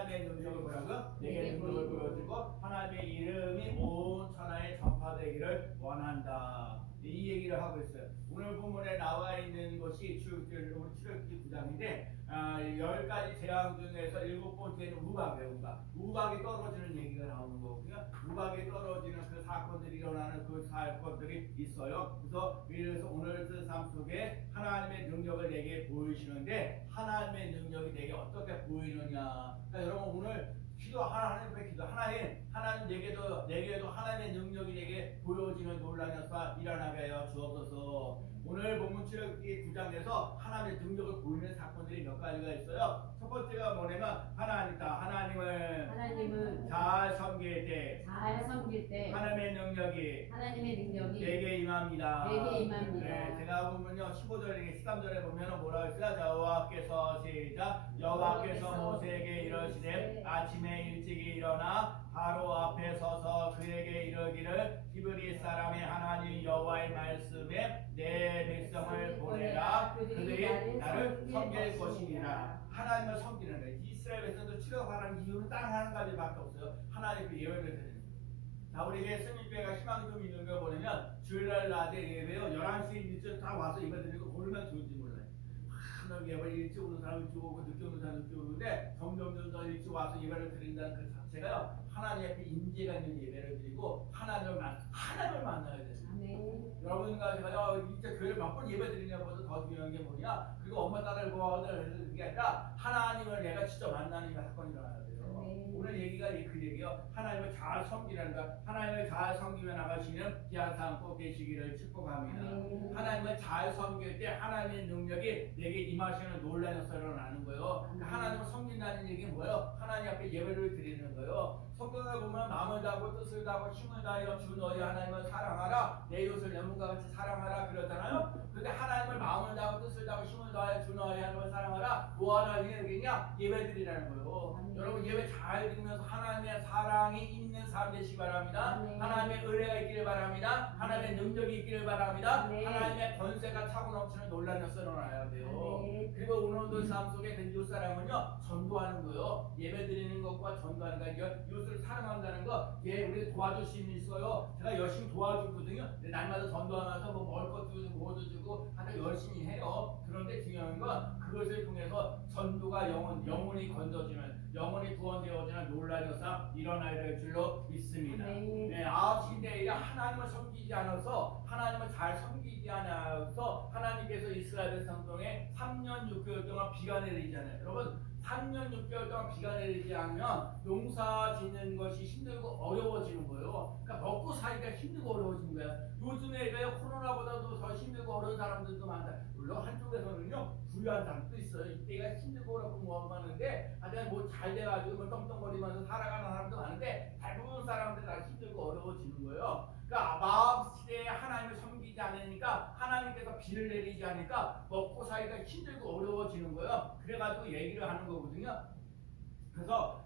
하나님의 능력을 뭐라고요? 내게 능력을 보여주고 하나님의 이름이 온 천하에 전파되기를 원한다. 이 얘기를 하고 있어요. 오늘 본문에 나와 있는 것이 우리 출애굽기 9장인데 10가지 재앙 중에서 7번째는 우박이에요. 우박이 떨어지는 얘기가 나오는 거고요. 우박이 떨어지는 그 사건들이 일어나는 그 사건들이 있어요. 그래서 오늘 그 삶 속에 하나님의 능력을 내게 보이시는데 하나님의 능력이 내게 어떻게 보이느냐. 그러니까 여러분 오늘 기도 하나님께 기도 하나님 내게도 하나님의 능력이 내게 보여지는 놀라운 역사 일어나게 하여 주옵소서. 오늘 본문 출애굽기 9장에서 하나님의 능력을 보이는 사건들이 몇 가지가 있어요. 첫 번째가 뭐냐면 하나님을 잘 섬길 때 하나님의 능력이 내게 임합니다. 네, 제가 보면요 15절에 13절에 보면 뭐라고 했어요? 여호와께서 시작 여호와께서 모세에게 이르시되 아침에 일찍이 일어나 바로 앞에 서서 그에게 이르기를 히브리 사람의 하나님 여호와의 말씀에 내 백성을 보내라. 그들이 나를 섬길 것이니라. 하나님을 섬기는 거예요. 이스라엘 백성들 출애굽하는 이유는 딱 한 가지밖에 없어요. 하나님 그 예배를 드리는 거예요. 자, 우리에게 승리교회가 희망이 좀 있는 거 보면 주일날 낮에 예배요 11시 일찍 다 와서 예배 드리고 오르면 좋은지 몰라요. 막 예배 일찍 오는 사람 일찍 오고 늦게 오는 사람 늦게 오는데 점점 더 일찍 와서 예배를 드린다는 그 자체가요 하나님 앞에 인재가 있는 예배를 드리고 하나님을 만나야 돼요. 여러분과 제가 이제 교회를 몇 번 예배 드리냐보다 더 중요한 게 뭐냐? 그리고 엄마 딸을 보아하는 게 아니라 하나님을 내가 직접 만나는 사건이 일어나야 돼요. 오늘 얘기가 그 얘기요. 하나님을 잘 섬기라는 것. 하나님을 잘 섬기며 나가시는 귀한 삶 꼭 되시기를 축복합니다. 하나님을 잘 섬길 때 하나님의 능력이 내게 임하시는 놀라운 역사가 일어나는 거예요. 하나님을 섬긴다는 얘기는 뭐예요? 하나님 앞에 예배를 드리는 거예요. 성경에 보면 마음을 다하고 뜻을 다하고 힘을 다하여 주 너희 하나님을 사랑하라. 내 이웃을 내 몸과 같이 사랑하라 그러잖아요. 그런데 하나님을 마음을 다하고 뜻을 다하고 힘을 다하여 주 너희 하나님을 사랑하라. 뭐하라 얘기냐? 예배 드리라는 거예요. 여러분 예배 잘 드리면서 하나님의 사랑이 있는 삶 되시기 바랍니다. 하나님의 은혜가 있기를 바랍니다. 하나님의 능력이 있기를 바랍니다. 하나님의 권세가 차고 넘치는 놀라운 역사가 일어나야 돼요. 그리고 오늘도 삶 속에 그 이웃 사랑은요 전도하는 거요. 예배 드리는 것과 전도하는 거, 이웃을 사랑한다는 거, 우리 도와줄 수 있어요. 제가 열심히 도와주거든요. 날마다 전도하면서 뭐 먹을 것도 주고 뭐도 주고 하여튼 열심히 해요. 그런데 중요한 건 그것을 통해서 전도가 영혼이 건져지는, 영혼이 구원되어지는 놀라운 역사 일어나야 될 줄로 믿습니다. 네, 9시인데 하나님을 섬기지 않아서, 하나님을 잘 섬기지 않아서 하나님께서 이스라엘 백성들에게 3년 6개월 동안 비가 내리잖아요. 여러분 3년 6개월 동안 비가 내리지 않으면 농사 짓는 것이 힘들고 어려워지는 거예요. 그러니까 먹고 살기가 힘들고 어려워지는 거예요. 요즘에 코로나보다도 더 힘들고 어려운 사람들도 많다. 물론 한쪽에서는요 부유한 사람도 있어요. 이때가 힘들고 어렵고 뭐 하는데 하여튼 뭐 잘 돼가지고 뭐 떵떵거리면서 살아가는 사람도 많은데 대부분 사람들 다 힘들고 어려워지는 거예요. 그러니까 마음 시대에 하나님을 섬기지 않으니까, 하나님께서 비를 내리지 않으니까 먹고 살기가 힘들고 어려워지는 거예요. 그래가지고 얘기를 하는 거거든요.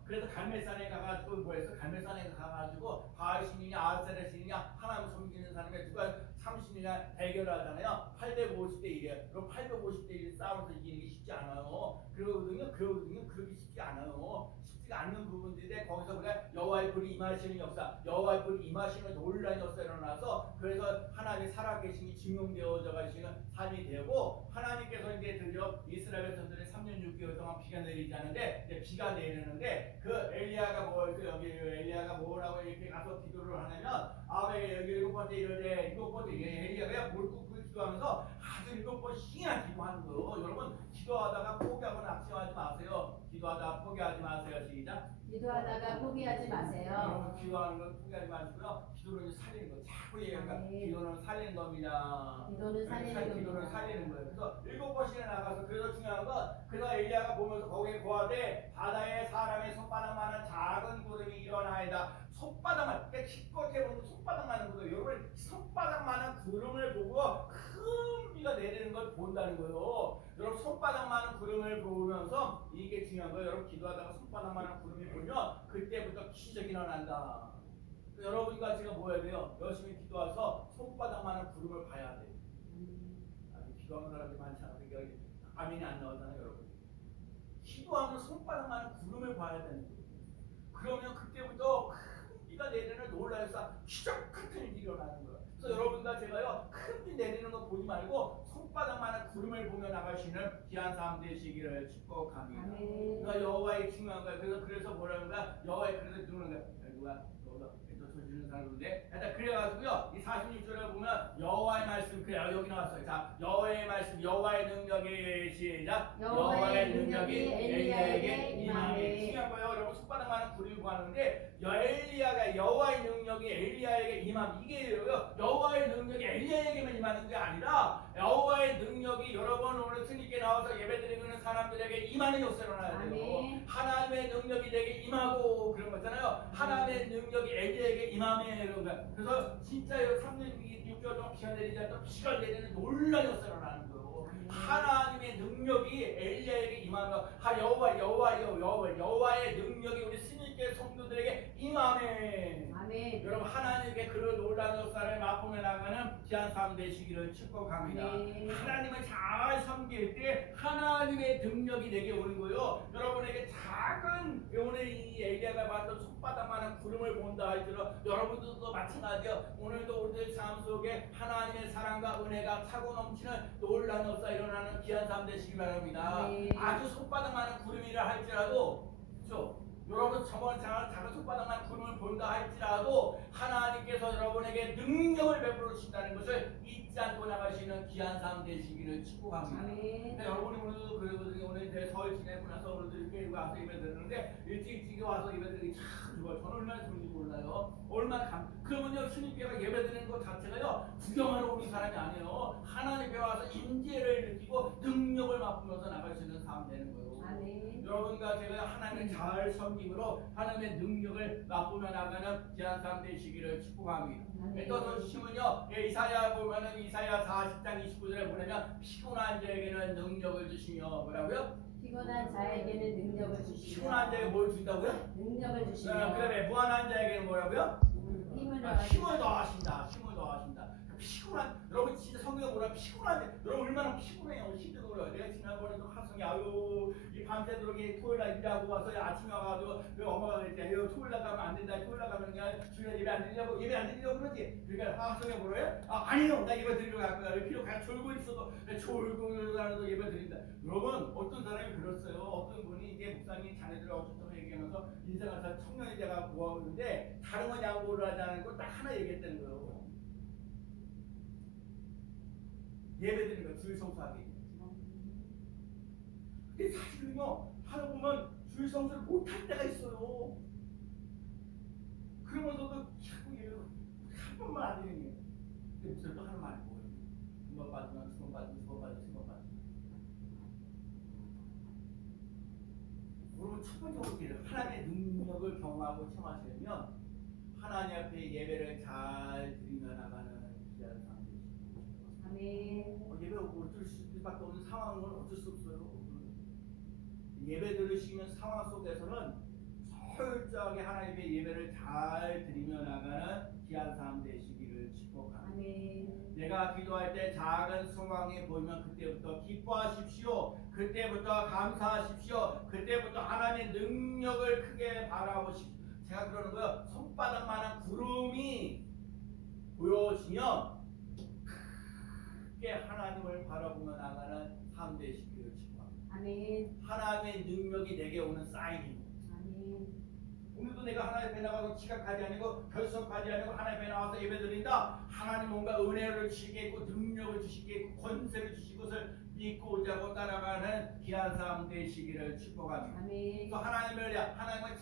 그래서 갈멜산에 가가지고 뭐했어? 갈멜산에 가가지고 바알 신이냐 아세라 신이냐 하나님 섬기는 사람이 누가 참신이냐 대결하잖아요. 850대 1이에요. 그럼 850대 1 싸움에서 이기는 게 쉽지 않아요. 그러거든요. 그러기 쉽지 않아요. 쉽지가 않는 부분들인데 거기서 우리가 여호와의 불이 임하시는 역사, 여호와의 불이 임하시는 놀라운 역사가 일어나서 그래서 하나님의 살아계심이 증명되어져 가시는 삶이 되고, 하나님께서 이제 드디어 이스라엘 백성들의 3년 6개월 동안 비가 내리지 않는데 이제 비가 내리는데 그 엘리야가 뭐였어요? 여기 엘리야가 뭐라고 이렇게 가서 기도를 하냐면 여기 7번째 이러되 7번째 엘리야가 뭘 굽고 기도하면서 아주 7번씩이나 기도하는 거예요. 여러분 기도하다가 포기하거나 낙심하지 마세요. 기도하다가 포기하지 마세요. 시작. 기도하다가 포기하지 마세요. 여러분 기도하는 걸 포기하지 마시고요. 기도는 살리는 거. 자꾸 얘기하니까 기도는 살리는 겁니다. 기도는 살리는 거예요. 그래서 7번씩이나 나가서, 그래서 중요한 건 그래서 엘리야가 보면서 거기에 고하되 바다에 사람의 손바닥만한 작은 구름이 일어나이다. 손바닥만, 그러니까 기껏해 보면 손바닥만한 구름. 여러분 손바닥만한 구름을 보고 큰 비가 내리는 걸 본다는 거예요. 여러분 손바닥만한 구름을 보면서 이게 중요한 거예요. 여러분 기도하다가 손바닥만한 구름이 보면 그때부터 기적이 일어난다. 여러분과 제가 뭐 해야 돼요? 열심히 기도해서 손바닥만한 구름을 봐야 돼요. 기도하는 사람들이 많잖아요. 그러니까 아멘이 안 나오잖아요, 여러분. 기도하면 손바닥만한 구름을 봐야 되는 거예요. 그러면 그때부터 큰 비가 내리는 놀라서 기적 같은 일이 일어나는 거예요. 그래서 여러분과 제가요 큰 비 내리는 거 보지 말고 손바닥만한 구름을 보며 나가시는 귀한 삶 되시기를 축복합니다. 그러니까 여호와의 중요한 거예요. 그래서 뭐라는가 여호와의 그래서 누르는 거예요. 누가 또 소리는 사람인데 일단 그래가지고요 이 46절에 보면 여호와의 말씀 그래요 여기 나왔어요. 자 여호와의 말씀 여호와의 능력이 시작 여호와의 능력이 엘리야에게 임하매 중요한 거예요. 여러분 손바닥만한 구름을 구하는데 엘리야가 여호와의 능력이 엘리야에게 임함 이게 여호와의 능력이 엘리야에게만 임하는 게 아니라 여호와의 능력이 여러분 오늘 주님께 나와서 예배드리고 있는 사람들에게 임하는 역사를 나야 돼요. 하나님의 능력이 내게 임하고 그런 거잖아요. 하나님의 능력이 엘리야에게 임함에 그런 거야. 그래서 진짜 3년 6개월 동안 비가 내리지 않던 비가 내리는 놀라운 역사를 나는 거예요. 하나님의 능력이 엘리야에게 임하며 여호와의 능력이 우리 스님께 성도들에게 임하네. 아멘. 여러분 하나님께 그런 놀라운 역사를 맛보며 나가는 귀한 삶 되시기를 축복합니다. 하나님을 잘 섬길 때 하나님의 능력이 내게 오는 거예요. 여러분에게 작은 오늘 이 엘리야가 봤던 손바닥만한 구름을 본다 할지라도 여러분들도 마찬가지요. 오늘도 우리들 삶 속에 하나님의 사랑과 은혜가 차고 넘치는 놀라운 역사 일어나는 귀한 삶 되시기 바랍니다. 아주 손바닥만한 구름이라 할지라도 그렇죠? 여러분 저번 작은 손바닥만 구름을 본다 할지라도 하나님께서 여러분에게 능력을 베풀어 주신다는 것을 잊지 않고 나가시는 귀한 삶 되시기를 축복합니다. 여러분이 오늘도 그러거든요. 오늘 이제 설 지내고 나서 오늘도 이렇게 와서 예배 드리는데 일찍 와서 예배 드리기 참 좋아요. 저는 얼마나 좋은지 몰라요. 얼마나 그러면요 주님께서 예배 드리는 것 자체가요 구경하러 오는 사람이 아니에요. 하나님께 와서 임재를 느끼고 능력을 맛보면서 나갈 수 있는 삶 되는 거예요. 여러분과 제가 하나님을 잘 섬김으로 하나님의 능력을 맛보며 나가는 귀한 삶 되시기를 축복합니다. 또 주시면요 이사야 보면은 이사야 40장 29절에 보면 피곤한 자에게는 능력을 주시며 뭐라고요? 피곤한 자에게는 능력을 주시며 피곤한 자에게 뭘 준다고요? 능력을 주시며 그다음에 무한한 자에게는 뭐라고요? 힘을 더하신다. 힘을 더하신다. 피곤한 여러분 진짜 성경에 보라 피곤한 여러분 얼마나 피곤해요. 힘들어요. 내가 지난번에도 하성이 아유 이 밤새도록 토요일날 일하고 와서 아침에 와가지고 엄마가 그랬지 토요일날 가면 안 된다. 토요일날 가면 그냥 주일날 예배 안 드리려고 그러지. 그러니까 하성이 뭐래요? 아니요 나 예배 드리러 갈 거야. 필요 그냥 졸고 있어도 졸고 하면서 예배 드린다. 여러분 어떤 사람이 그랬어요. 어떤 분이 이제 목사님 자네들하고 어쩌고 얘기하면서 인생을 다 청년이 돼가 구하고 있는데 다른 건 양보를 하지 않고 딱 하나 얘기했다는 거예요. 예배드리는 거 주일 성수하기. 근데 사실은요 하다 보면 주일 성수를 못할 때가 있어요. 그러면서도 자꾸 한 번만 안 되는 거예요. 근데 목사님도 하는 말이 뭐예요? 두번 빠지면 세 번 빠지고 세 번 빠지고 세 번 빠지고. 그러면 첫 번째 하나님의 능력을 경험하고 체험하시려면 하나님 앞에 예배를 잘 드리며 나가는 귀한 삶 되시고. 아멘. 예배 어쩔 수밖에 없는 상황은 어쩔 수 없어요. 예배 들으시는 상황 속에서는 철저하게 하나님의 예배를 잘 드리며 나가는 귀한 삶 되시기를 축복합니다. 아멘. 내가 기도할 때 작은 소망이 보이면 그때부터 기뻐하십시오. 그때부터 감사하십시오. 그때부터 하나님의 능력을 크게 바라보십시오. 제가 그러는 거예요. 손바닥만한 구름이 보여지면 크게 하나님을 바라보며 나가는 삶 되시기를 축복합니다. 아멘. 하나님의 능력이 내게 오는 사인입니다. 아멘. 오늘도 내가 하나님 앞에 나가서 지각하지 아니고 결석하지 아니고 하나님 앞에 나와서 예배드린다. 하나님 뭔가 은혜를 주시겠고 능력을 주시겠고 권세를 주실 것을 믿고 오자고 따라가는 귀한 삶 되시기를 축복합니다. 아멘. 또 하나님을 잘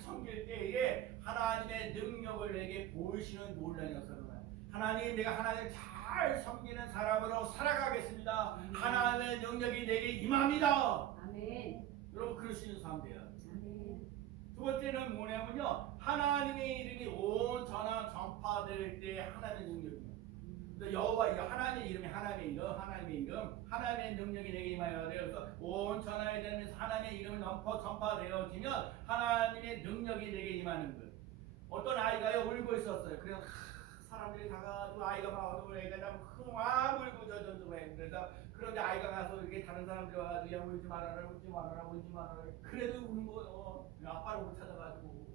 섬길 때에 하나님의 능력을 내게 보이시는 놀라운 역사를 나요. 하나님 내가 하나님을 잘 섬기는 사람으로 살아가겠습니다. 아멘. 하나님의 능력이 내게 임합니다. 아멘. 여러분 그럴 수 있는 삶 돼요. 아멘. 두 번째는 뭐냐면요 하나님의 이름이 온 전하 전파될 때 하나님의 능력이에요. 여호와 하나님의 이름이 하나님의 이름 하나님의 능력이 내게 임하여 돼요. 그래서 온 전하에 대면서 하나님의 이름을 전파되어지면 하나님의 능력이 내게 임하는 거예요. 어떤 아이가요 울고 있었어요. 그래서 사람들이 다가가지고 아이가 막 애가 막 울고 저저저 그래서 그런데 아이가 가서 이렇게 다른 사람들이 와가지고 야 울지 말아라 울지 말아라 울지 말아라 그래도 우는 거예요. 아빠를 못 찾아가지고.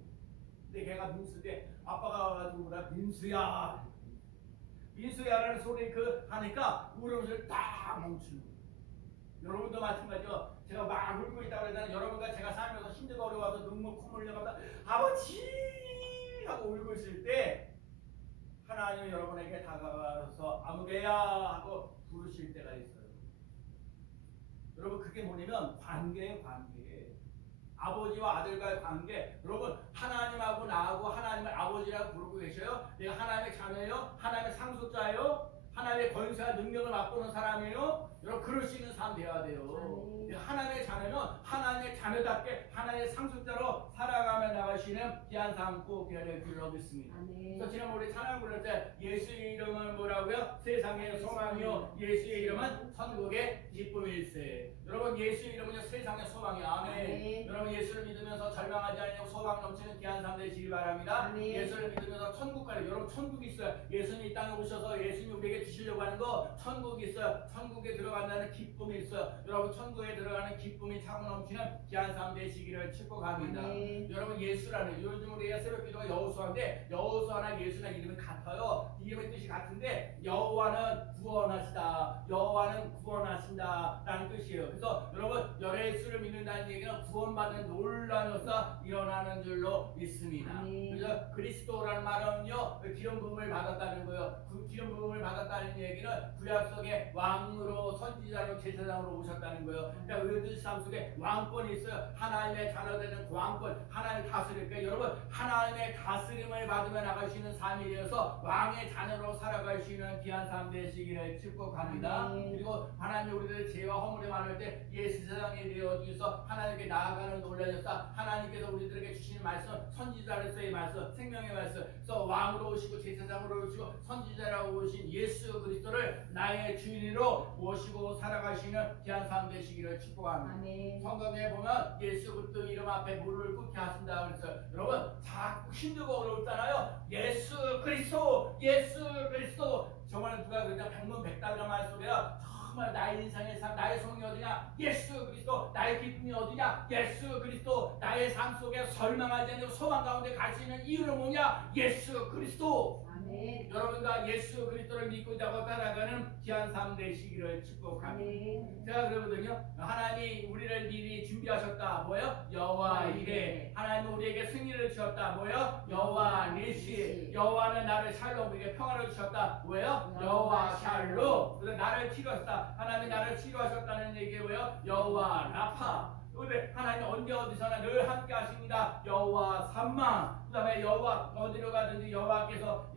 근데 걔가 민수인데 아빠가 와가지고 나 민수야 민수야라는 소리 하니까 울음을 딱 멈추는 거예요. 여러분도 마찬가지요. 제가 막 울고 있다고 그러잖아요. 여러분과 제가 살면서 힘들고 어려워서 눈물 콧물 흘려가면서 아버지 하고 울고 있을 때 하나님이 여러분에게 다가가서 아무개야 하고 부르실 때가 있어요. 여러분 그게 뭐냐면 관계예요. 관계. 아버지와 아들과의 관계. 여러분 하나님하고 나하고 하나님을 아버지라고 부르고 계셔요. 내가 하나님의 자녀예요. 하나님의 상속자예요. 하나님의 권세와 능력을 맛보는 사람이에요. 여러분 그럴 수 있는 사람 되어야 돼요. 하나님의 자녀는 하나님의 자녀답게 하나님의 상속자로 살아가며 나가시는 귀한 삶 꼭 되어야 줄로 믿습니다. 그래서 지난번 우리 찬양 부를 때 예수의 이름은 뭐라고요? 세상의 소망이요 예수의 이름은 천국의 기쁨일세. 여러분 예수의 이름은요 세상의 소망이요. 아멘. 여러분 예수를 믿으면서 절망하지 않고 소망 넘치는 귀한 삶 되시기 바랍니다. 예수를 믿으면서 천국 가요. 여러분 천국이 있어요. 예수님이 이 땅에 오셔서 예수님이 우리에게 주시려고 하는 거 천국이 있어요. 천국에 들어간다는 기쁨이 있어요. 여러분 천국에 들어가는 기쁨이 차고 넘치는 귀한 삶 되시기를 축복합니다. 여러분 예수라는 요즘 우리가 새벽 기도가 여호수아인데 여호수아나 예수나 이름이 같아요. 이름의 뜻이 같은데 여호와는 구원하시다. 여호와는 구원하신다 라는 뜻이에요. 그래서 여러분 예수를 믿는다는 얘기는 구원받는 놀라운 역사 일어나는 줄로 믿습니다. 그래서 그리스도라는 말은요 기름 부음을 받았다는 거예요. 그 기름 부음을 받았다는 얘기는 구약 속에 왕으로 선지자로 제사장으로 오셨다는 거예요. 그러니까 의도의 삶 속에 왕권이 있어요. 하나님의 자녀되는 그 왕권, 하나님의 다스림. 그러니까 여러분 하나님의 다스림을 받으며 나가시는 삶이 되어서 왕의 자녀로 살아갈 수 있는 귀한 삶 되시기를 축복합니다. 그리고 하나님 우리들의 죄와 허물이 많을 때 예수세상에 되어주셔서 하나님께 나아가는 놀라운 역사, 하나님께서 우리들에게 주시는 말씀, 선지자로서의 말씀, 생명의 말씀, 그래서 왕으로 오시고 제사장으로 오시고 선지자라고 오신 예수 그리스도를 나의 주인으로 모시고 살아가시는 귀한 삶 되시기를 축복합니다. 성경에 보면 예수 그리스도 이름 앞에 무릎을 꿇게 하신다 그랬어요. 여러분 자꾸 힘들고 어렵잖아요. 예수 그리스도 예수 그리스도 정말 누가 그러냐 백문백답이란 말 속에요. 정말 나의 인생의 삶, 나의 소망이 어디냐? 예수 그리스도. 나의 기쁨이 어디냐? 예수 그리스도. 나의 삶 속에 설명하지 않고 소망 가운데 갈 수 있는 이유는 뭐냐? 예수 그리스도. 아멘. 여러분과 예수 그리스도를 믿고 자고 따라가는 귀한 삶 되시기를 축복합니다. 제가 그러거든요. 하나님이 우리를 미리 준비하셨다. 뭐요? 여호와 이레. 하나님은 우리에게 승리를 주셨다. 뭐요? 여호와 니시. 여호와는 나를 샬롬, 우리에게 평화를 주셨다. 뭐요? 여호와 샬롬. 그래서 나를 치료하셨다. 하나님이 나를 치료하셨다는 얘기예요. 뭐요? 여호와 라파. 근데 하나님 언제 어디서나 늘 함께 하십니다. 여호와 삼마. 그다음에 여호와 어디로 가든지 여호와께서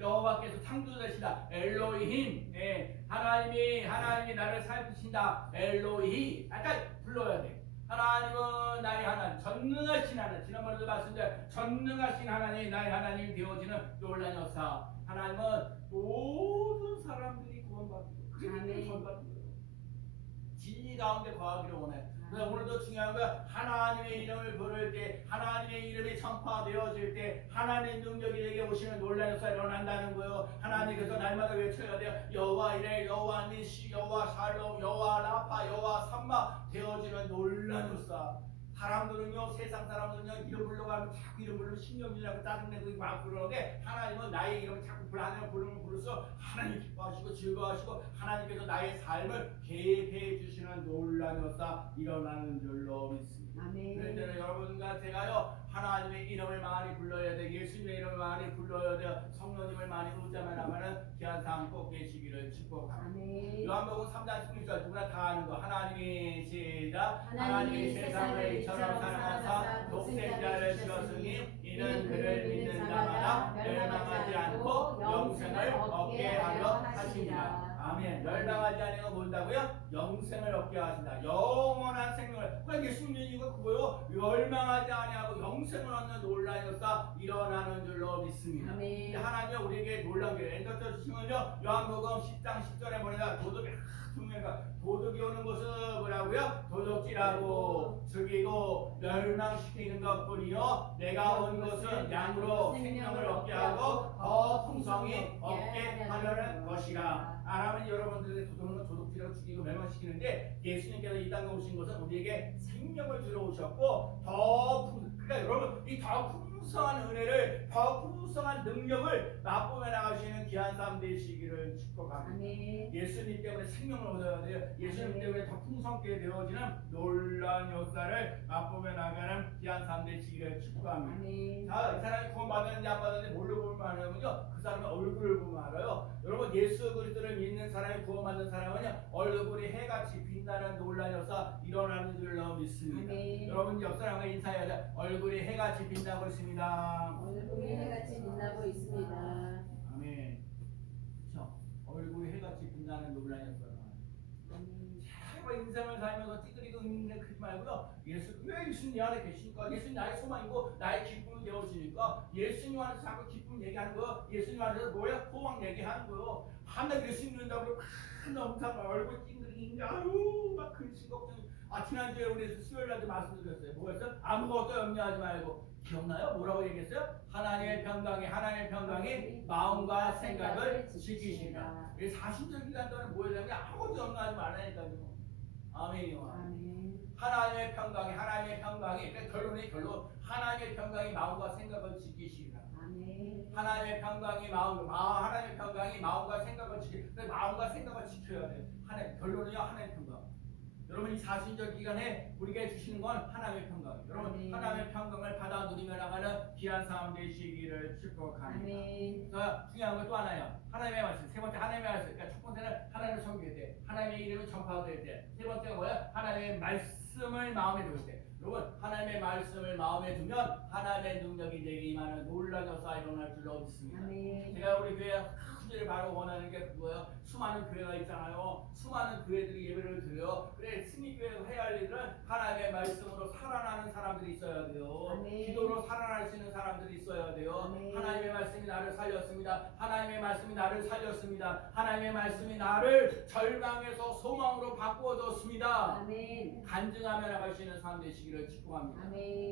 창조자시다. 엘로힘. 하나님이 나를 살피신다. 엘로히. 약간 불러야 돼. 하나님은 나의 하나님, 전능하신 하나님. 지난번에도 말씀드린 전능하신 하나님, 나의 하나님 되어지는 놀라운 역사. 하나님은 모든 사람들이 구원받는 거예요. 그게 구원받는 거예요. 진리 가운데 거하기를 원해. 그래서 오늘도 중요한 건 하나님의 이름을 부를 때, 하나님의 이름이 전파되어질 때 하나님의 능력이 내게 오시는 놀라운 역사가 일어난다는 거예요. 하나님께서 날마다 외쳐야 돼요. 여호와 이레, 여호와 니시, 여호와 샬롬, 여호와 라파, 여호와 삼마 되어지는 놀라운 역사. 사람들은요, 세상 사람들은요, 이름 불러가면 자꾸 이름 부르면 신경질나고 짜증내고 막 그러는데 하나님은 나의 이름을 자꾸 불하면 부르면 부를수록 하나님 기뻐하시고 즐거워하시고 하나님께서 나의 삶을 개입해 주시는 놀라운 역사 일어나는 줄로 믿습니다. 그럴 때는 여러분과 제가요 하나님의 이름을 많이 불러야 돼. 예수님의 이름을 많이 불러야 돼요. 성령님을 많이 붙잡아 나가는 귀한 삶 꼭 계시기를 축복합니다. 요한복음 3장 16절 누구나 다 아는 거. 하나님이 시작. 하나님이 세상을 이처럼 사랑하사 독생자를 주었으니 이는 그를 믿는 자마다 멸망하지 않고 영생을 얻게 하려 하시니라. 아멘. 멸망하지 않으면 뭔다고요? 영생을 얻게 하신다. 영원한 생명을. 그러니까 예수님 이거 그거요. 멸망하지 아니하고 영생을 얻는 놀라운 역사 일어나는 줄로 믿습니다. 하나님이 우리에게 놀라운 게 엔더처 주시면요. 요한복음 10장 10절에 보내다 도둑이 그러니까 도둑이 오는 것은 뭐라고요? 도둑질하고 죽이고 멸망시키는 것뿐이요 내가 온 것은 양으로 생명을 얻게 하고 더 풍성히 얻게 하려는 것이라. 아라면 여러분들의 도둑은 도둑질하고 죽이고 멸망시키는데 예수님께서 이 땅에 오신 것은 우리에게 생명을 주러 오셨고 그러니까 여러분 이 더 풍성한 은혜를 더 풍성한 능력을 맛보며 나가시는 귀한 삶 되시기를 축복합니다. 예수님 때문에 생명을 얻어야 돼요. 예수님 때문에 더 풍성하게 되어지는 놀라운 역사를 맛보며 나가는 귀한 삶 되시기를 축복합니다. 자, 이 사람이 구원받았는지 안 받았는지 뭘로 보면 알아요면요 그 사람의 얼굴을 보면 알아요. 여러분 예수 그리스도를 믿는 사람이 구원받는 사람은요 얼굴이 해같이 빛나는 놀라운 역사 일어나는 줄로 믿습니다. 여러분 옆 사람과 인사해야 돼. 얼굴이 해같이 빛나고 있습니다. 얼굴이 해같이 빛나고 있습니다. 아멘. 그렇죠. 얼굴이 해같이 빛나는 놀라운 역사. 참 인생을 살면서 찌그리고 있는 그러지 말고요. 왜 예수님 내 안에 계시니까? 예수님 나의 소망이고 나의 기쁨을 되어주니까 예수님 안에서 자꾸 기쁨 얘기하는 거요. 예수님 안에서 뭐야? 소망 얘기하는 거요. 하나 예수님 믿는다고 엄청 얼굴 찡그리는데 아유 막 근심 걱정. 지난주에 우리 수요일날도 말씀드렸어요. 뭐였어요? 아무것도 염려하지 말고. 기억나요? 뭐라고 얘기했어요? 하나님의 평강이 마음과 생각을 지키시라. 40절 기간 동안 뭐였냐면 아무것도 염려하지 말라니까요. 아멘이요. 하나님의 평강이 그러니까 결론 하나님의 평강이 마음과 생각을 지키시라. 하나님의 평강이 마음과 생각을 지키라. 마음과 생각을 지켜야 돼요. 결론이요 하나님의 평강. 여러분 이 40절 기간에 우리에게 주시는 건 하나님의 평강. 여러분 하나님의 평강을 받아 누리며 나가는 귀한 삶 되시기를 축복합니다. 자, 중요한 것 또 하나요. 하나님의 말씀. 세 번째 하나님의 말씀. 그러니까 첫 번째는 하나님을 섬겨야 돼. 하나님의 이름을 전파해야 돼. 세 번째가 뭐야? 하나님의 말씀을 마음에 두어야 돼. 여러분 하나님의 말씀을 마음에 두면 하나님의 능력이 내게 임하는 놀라운 역사가 일어날 줄로 믿습니다. 제가 우리 교회 크기를 바로 원하는 게 그거예요. 수많은 교회가 있잖아요. 수많은 교회들이 예배를 드려요. 그래 승리교회에서 해야 할 일은 하나님의 말씀으로 살아나는 사람들이 있어야 돼요. 기도로 살아날 수 있는 사람들이 있어야 돼요. 하나님의 말씀이 나를 살렸습니다. 하나님의 말씀이 나를 살렸습니다. 하나님의 말씀이 나를 절망에서 소망으로 바꾸어줬습니다. 간증하며 나갈 수 있는 삶 되시기를 축복합니다.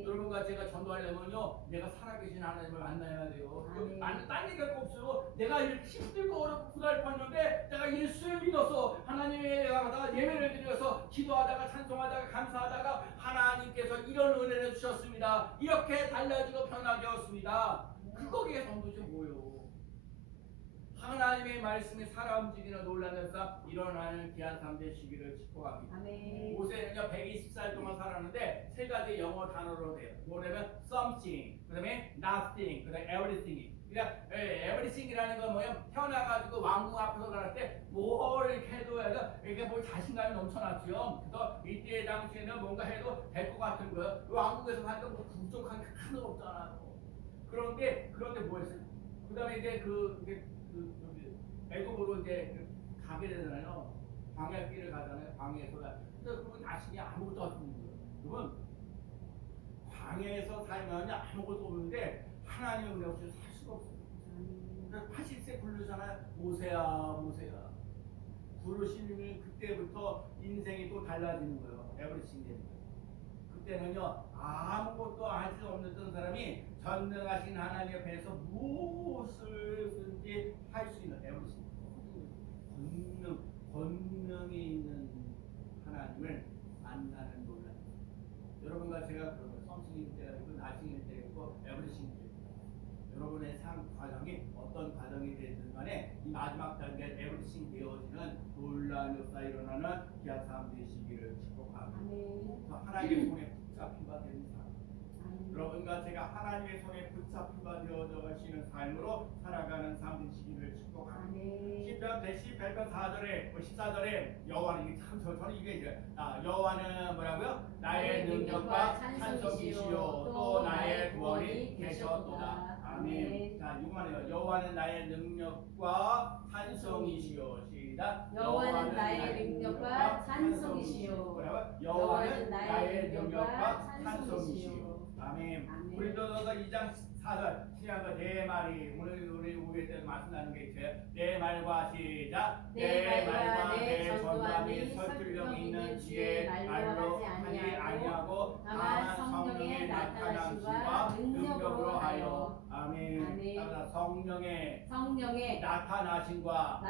여러분과 제가 전도하려면요 내가 살아계신 하나님을 만나야 돼요. 딴 얘기할 거 없어요. 내가 이렇게 힘들고 어렵고 고달팠는데 내가 예수를 믿어서 하나님의 내가 예배를 드려서 기도하다가 찬송하다가 감사하다가 하나님께서 이런 은혜를 주셨습니다. 이렇게 달라지고 변화되었습니다. 그거기에 전도지 뭐요? 하나님의 말씀이 살아 움직이는 놀라운 역사 일어나는 귀한 삶 되시기를 축복합니다. 모세는요 120살 동안 살았는데 세 가지 영어 단어로 돼요. 뭐냐면 something, 그다음에 nothing, 그다음에 everything. 그러니까 everything이라는 건 뭐예요? 태어나가지고 왕궁 앞에서 나갈 때 뭘 해도 이게 뭐 자신감이 넘쳐났죠. 그래서 이때 당시에는 뭔가 해도 될 것 같은 거예요. 왕궁에서 사니까 뭐 부족한 게 하나도 없잖아요. 그런데 뭐 했어요? 그다음에 이제 애굽으로 이제 가게 되잖아요. 광야길을 가잖아요. 광야에서 그러면 자신이 아무것도 없는 거예요. 그러면 광야에서 살면 아무것도 없는데 하나님의 은혜 없이 살 수가 없어요. 80세 부르잖아요. 모세야. 부르시는 그때부터 인생이 또 달라지는 거예요. 에브리싱 되는 거예요. 그때는요 아무것도 할 수 없는 사람이 전능하신 하나님 앞에서 무엇을든지 할 수 있는 에브리싱. 권능이 있는 하나님을 만나는 놀라운. 여러분과 제가 그런 썸씽일 때가 있고 나싱일 때가 있고 에브리싱일 때가 있고 여러분의 삶 과정이 어떤 과정이 됐든 간에 이 마지막 단계 에브리싱 되어지는 놀라운 역사 일어나는 귀한 삶 되시기를 축복합니다. 하나님의 손에 붙잡힌 바 되는 삶. 여러분과 제가 하나님의 손에 붙잡힌 바 되어져 가시는 삶으로 살아가는 삶 되시기를 축복합니다. 시편 118편 4절에 14절에 여호와는 이게 참 저는 이게 이제 여호와는 뭐라고요? 나의 능력과 찬송이시요 또 나의 구원이 계셨도다. 아멘. 자, 이거만해요. 여호와는 나의 능력과 찬송이시요. 시작. 여호와는 나의 능력과 찬송이시요. 뭐라고요? 여호와는 나의 능력과 찬송이시요. 아멘. 우리 도서 2장 4절 시작한 네 마리 오늘 우리 교회 때도 말씀 나누는 게 있어요. 내 말과 시작. 내 말과 내 전도함이 전도함이 설득력 있는 지혜 말로 하지 아니하고 다만 성령의 나타나심과 능력으로 하여. 아멘. 아멘. 따라서 성령의 나타나심과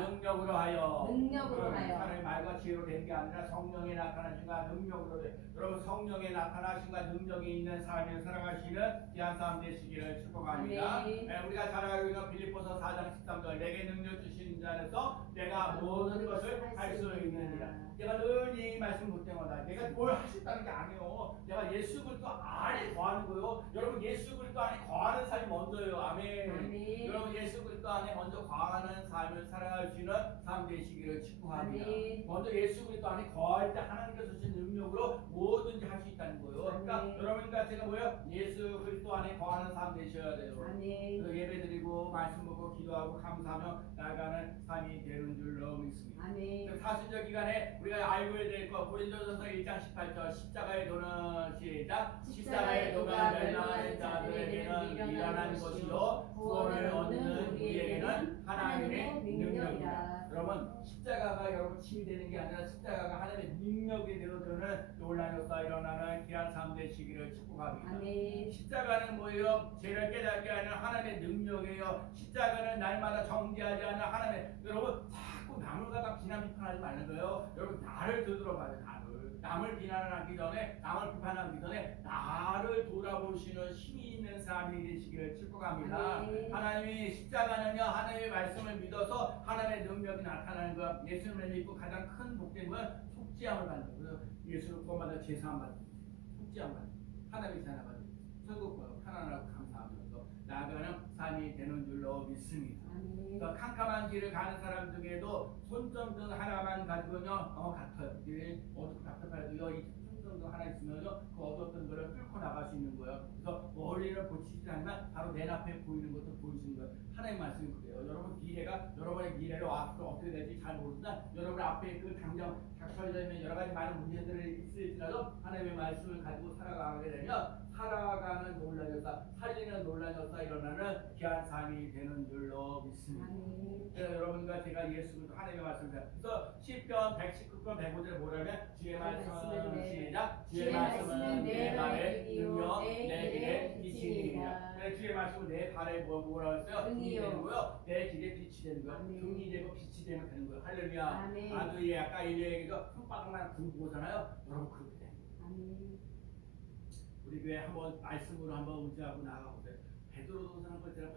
능력으로 하여. 능력으로 하나님의 말과 지혜로 된 게 아니라 성령의 나타나심과 능력으로 돼. 여러분 성령의 나타나심과 능력이 있는 삶을 살아가시는 귀한 삶 되시기를 축복합니다. 아멘. 우리가 잘 알고 있는 빌립보서 4장 13절 내게 능력 주신 자에서 내가 모든 것을 할 수 있느니라. 내가 늘 이 말씀 볼 때마다 내가 뭘 하셨다는 게 아니에요. 내가 예수 그리스도 안에 거하는 거예요. 여러분 예수 그리스도 안에 거하는 삶이 먼저예요. 아멘. 아멘. 여러분 예수 그리스도 안에 먼저 거하는 삶을 살아갈 수 있는 삶 되시기를 축복합니다. 아멘. 먼저 예수 그리스도 안에 거할 때 하나님께서 주신 능력으로 뭐든지 할 수 있다는 거예요. 그러니까 아멘. 여러분과 제가 뭐예요? 예수 그리스도 안에 거하는 삶 되셔야 돼요. 아멘. 그래서 예배드리고 말씀 보고 기도하고 감사하며 나아가는 삶이 되는 줄로 믿습니다. 아멘. 사순절 기간에 우리가 알고 될 것 고린도전서 1장 18절 십자가의 도는 시작. 십자가의 도가 멸망하는 자들에게는 미련한 것이요 구원을 얻는 우리에게는 하나님의 능력이다. 여러분 십자가가 여러분 힘이 되는 게 아니라 십자가가 하나님의 능력이 되어주는 놀라운 역사 일어나는 귀한 삶 되시기를 축복합니다. 아멘. 십자가는 뭐예요? 죄를 깨닫게 하는 하나님의 능력이에요. 십자가는 날마다 정죄하지 않는 하나님의. 여러분 자꾸 남을 갖다 비난 비판하지 말는 거예요. 여러분 나를 되돌아봐요. 남을 비난하기 전에 남을 비판하기 전에 나를 돌아보시는 힘이 있는 삶이 되시기를 축복합니다. 아멘. 하나님이 십자가는요 하나님의 말씀을 믿어서 하나님의 능력이 나타나는 것. 예수님을 믿고 가장 큰 복된 건 속죄함을 받는 거예요. 예수를 구원받아 제사함 받는 속죄함 받는 하나님의 제사 받는 천국과 편안하고 감사하면서 나아가는 삶이 되는 줄로 믿습니다. 그러니까 캄캄한 길을 가는 사람 중에도 손전등 하나만 가지고요 같아요. 어둡고 답답해도요 이 손전등 하나 있으면요 그 어두웠던 거를 뚫고 나갈 수 있는 거예요. 그래서 멀리는 보이지 않지만 바로 내 앞에 보이는 것도 보이시는 거예요. 하나님 말씀이 그래요. 여러분 미래가 여러분의 미래로 앞으로 어떻게 될지 잘 모르지만 여러분 앞에 그 당장 닥쳐져 있는 여러 가지 많은 문제들이 있을지라도 하나님의 말씀을 가지고 살아가게 되면 살아가는 놀라운 역사, 살리는 놀라운 역사 일어나는 귀한 삶이 되는 줄로 믿습니다. 그래서 여러분과 제가 예수 그리스도 하나님의 말씀을 그래서 시편 119편 105절에 뭐라면 주의 말씀은 시작 주의 말씀은 내 발의 능력 내 길의 빛이니라. 주의 말씀은 내 발에 뭐라고 했어요? 등이 되는 거요. 내 길에 빛이 되는 거요. 등이 되고 빛이 되면 되는 거예요. 할렐루야. 아주 아까 얘기해서 손바닥만 불 보잖아요. 여러분 그렇게 돼요. 우리 교회 한번 말씀으로 한번 운전하고 나가보세요. 베드로 동산한 것처럼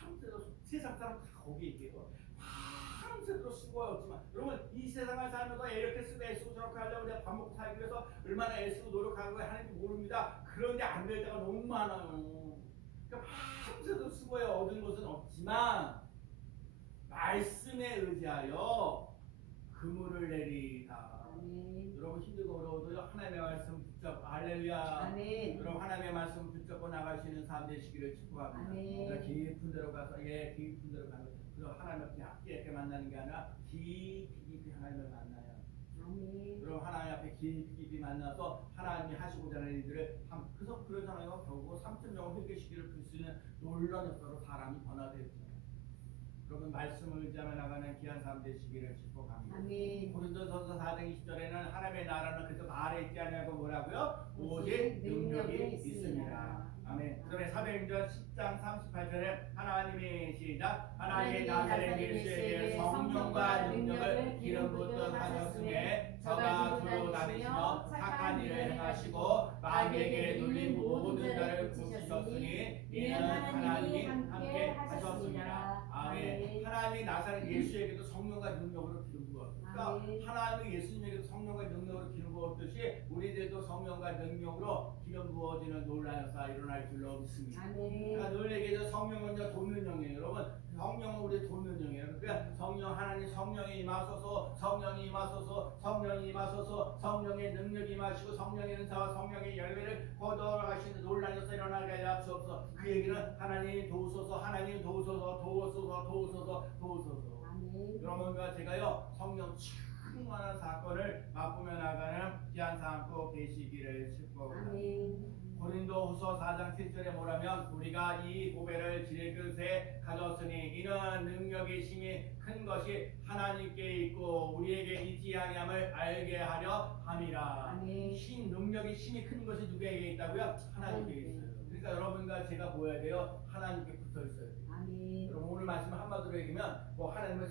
밤새도록 세상 사람 다 거기에 있고 밤새도록 수고하였지만 여러분 이 세상을 살면서 이렇게 쓰고 애쓰고 저렇게 하려고 내가 밥 먹고 살기 위해서 얼마나 애쓰고 노력하고 하는지 모릅니다. 그런데 안 될 때가 너무 많아요. 그러니까 밤새도록 수고해 얻은 것은 없지만 말씀에 의지하여 그물을 내리다. 여러분 힘들고 어려워도 하나님의 말씀 붙잡고 할렐루야. 아멘. 여러분 하나님의 말씀 붙잡고 나가시는 삶 되시기를 축복합니다. 아멘. 깊은 데로 가서 깊은 데로 가면 그래서 하나님 앞에 깊게 만나는 게 아니라 깊이 하나님을 만나요. 여러분 하나님 앞에 깊이 만나서 하나님이 하시고자 하는 일들을 그래서 그러잖아요. 결국 3,000명을 회개시키를 풀 수 있는 놀라운 역사로 사람이 변화되었죠. 여러분 말씀을 의지하며 나가는 귀한 삶 되시기를 축복합니다. 고린도전서 4장 20절에는 하나님의 나라는 그래서 말에 있지 않냐고 뭐라고요? 오직 능력이 있습니다. 아멘. 그다음에 사도행전 10장 38절에 하나님이 시작 하나님의 나사렛 예수에게 성령과 능력을 기름 붓듯 하셨음에 저가 두루 다니시며 착한 일을 행하시고 마귀에게 눌린 모든 자를 고치셨으니 이는 하나님이 함께 하셨습니다. 아멘. 하나님이 나사렛 예수에게도 성령과 능력으로 기름 부었습니다. 그러니까 하나님이 예수님에게도 성령과 능력으로 기름 부었듯이 우리들도 성령과 능력으로 기름 부어지는 놀라운 역사 일어날 줄로 믿습니다. 제가 늘 얘기해서 성령은요 돕는 영이에요. 여러분 성령은 우리 돕는 영이에요. 그러니까 성령 하나님 성령이 임하소서 성령이 임하소서 성령이 임하소서 성령의 능력이 임하시고 성령의 은사와 성령의 열매를 거둬가시는 놀라운 역사 일어나게 하여 주옵소서. 그 얘기는 하나님 도우소서 하나님 도우소서 도우소서 도우소서 도우소서. 여러분과 제가요 성령 충만한 사건을 맛보며 나가는 귀한 삶 꼭 되시기를 축복합니다. 고린도 아모스 4장 7절에 뭐라면 우리가 이 보배를 지혜 그릇에 가졌으니 이는 능력의 힘이 큰 것이 하나님께 있고 우리에게 있지 아니함을 알게 하려 함이라. 아멘. 힘, 능력의 힘이 큰 것이 누구에게 있다고요? 하나님께 있어요. 그러니까 여러분과 제가 뭐야 돼요? 하나님께 붙어 있어요. 아멘. 그럼 오늘 말씀을 한마디로 얘기하면 뭐 하나님을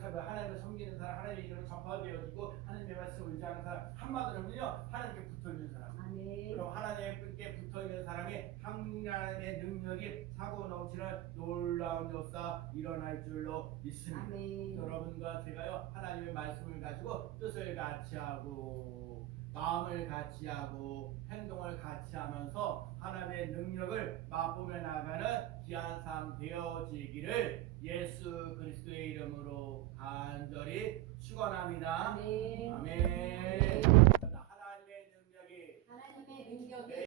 섬기는 사람, 하나님의 이름을 전파되어지고 하나님의 말씀을 의지하는 사람, 한마디로는요 하나님께 붙어 있는 사람. 아멘. 그럼 하나님께 붙어 있는 사람이 하나님의 능력이 사고 넘치는 놀라운 역사 일어날 줄로 믿습니다. 아멘. 여러분과 제가요 하나님의 말씀을 가지고 뜻을 같이 하고 마음을 같이 하고 행동을 같이 하면서 하나님의 능력을 맛보며 나가는 귀한 삶 되어지기를 예수 그리스도의 이름으로